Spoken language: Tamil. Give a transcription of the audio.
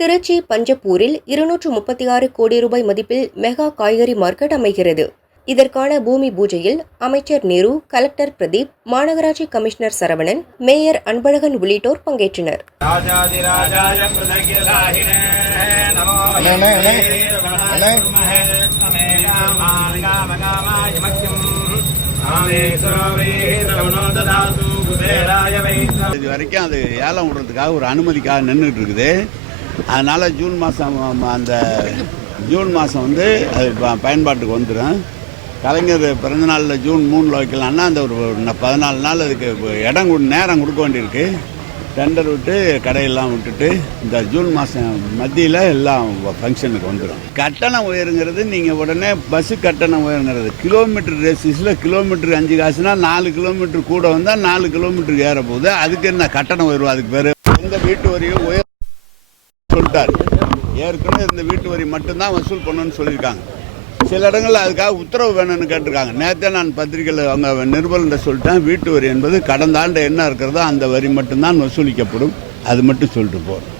திருச்சி பஞ்சப்பூரில் இருநூற்று முப்பத்தி ஆறு கோடி ரூபாய் மதிப்பில் மெகா காய்கறி மார்க்கெட் அமைகிறது. இதற்கான பூமி பூஜையில் அமைச்சர் நேரு கலெக்டர் பிரதீப் மாநகராட்சி கமிஷனர் சரவணன் மேயர் அன்பழகன் உள்ளிட்டோர் பங்கேற்றனர். இது வரைக்கும் அது ஏலம் விடுறதுக்காக ஒரு அனுமதிக்காக நின்றுட்டு இருக்குது. அதனால் ஜூன் மாதம் அந்த ஜூன் மாதம் வந்து அது ப- பயன்பாட்டுக்கு வந்துடும் கலைஞர் பிறந்தநாளில் ஜூன் மூணில் வைக்கலான்னா அந்த ஒரு பதினாலு நாள் அதுக்கு இடம் கொடு நேரம் கொடுக்க வேண்டியிருக்கு. டெண்டர் விட்டு கடையெல்லாம் விட்டுட்டு இந்த ஜூன் மாதம் மத்தியில் எல்லாம் ஃபங்க்ஷனுக்கு வந்துடும் கட்டணம் உயருங்கிறது நீங்கள் உடனே பஸ்ஸு கட்டணம் உயருங்கிறது. கிலோமீட்டர் ரேசிஸில் கிலோமீட்டர் அஞ்சு காசுனா நாலு கிலோமீட்டர் கூட வந்தால் நாலு கிலோமீட்டருக்கு ஏற போகுது அதுக்கு என்ன கட்டணம் உயர்வு? அதுக்கு பேர் எந்த வீட்டு வரையும் உயர் சொல்லிட்டாரு ஏற்கனவே இந்த வீட்டு வரி மட்டும்தான் வசூல் பண்ணணும்னு சொல்லியிருக்காங்க. சில இடங்களில் அதுக்காக உத்தரவு வேணும்னு கேட்டிருக்காங்க. நேற்றே நான் பத்திரிகையில் அவங்க நிருபர்கிட்ட சொல்லிட்டேன் வீட்டு வரி என்பது கடந்த ஆண்டு என்ன இருக்கிறதோ அந்த வரி மட்டும்தான் வசூலிக்கப்படும். அது மட்டும் சொல்லிட்டு போகிறோம்